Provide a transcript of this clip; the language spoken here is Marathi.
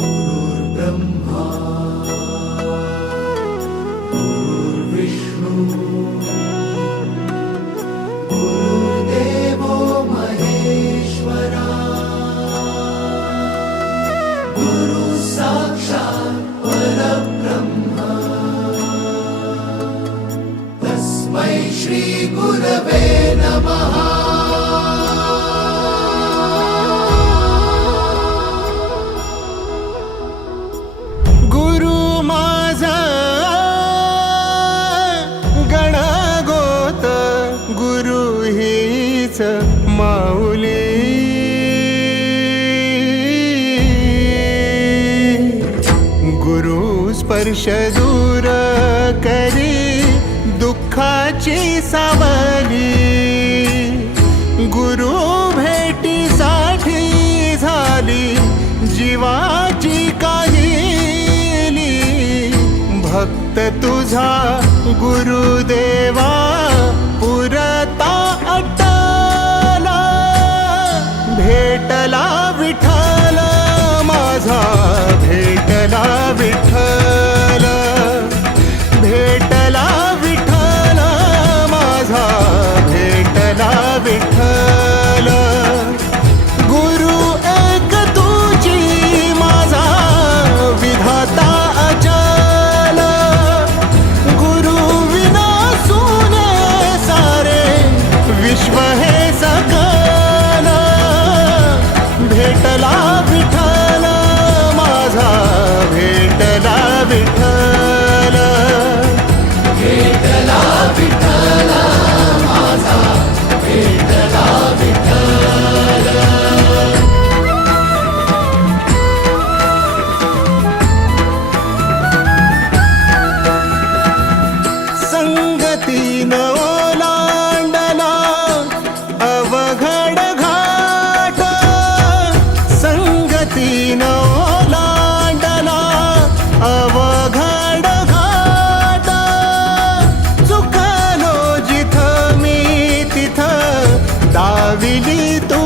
गुरुर्ब्रह्मा गुरुर्विष्णू गुरुर्देवो महेश्वरा गुरु साक्षात् परब्रह्म तस्मै श्री गुरवे नमः। गुरु माझा गणगोत गुरु हीच माऊली गुरु स्पर्श दूर करी दुःखाची सावली गुरु भेटीसाठी झाली जीवाची काहिली भक्त तुझा गुरुदेवा पुरता अटला भेटला विठ्ठल माझा भेटला विठ्ठल भेटला विठ्ठल माझा भेटला विठ्ठल गुरु एक तुझी माझा विधाता अचल गुरु विना सुने सारे विश्व हे सकल भेटला विठ्ठल माझा भेटला विठ्ठल भेटला विठ्ठल माझा भेटला विठ्ठल। संगतीन ओलांडला अवघड घाट संगतीन ओलांडला अवघड घाट चुकलो जिथं मी तिथं दाविली तू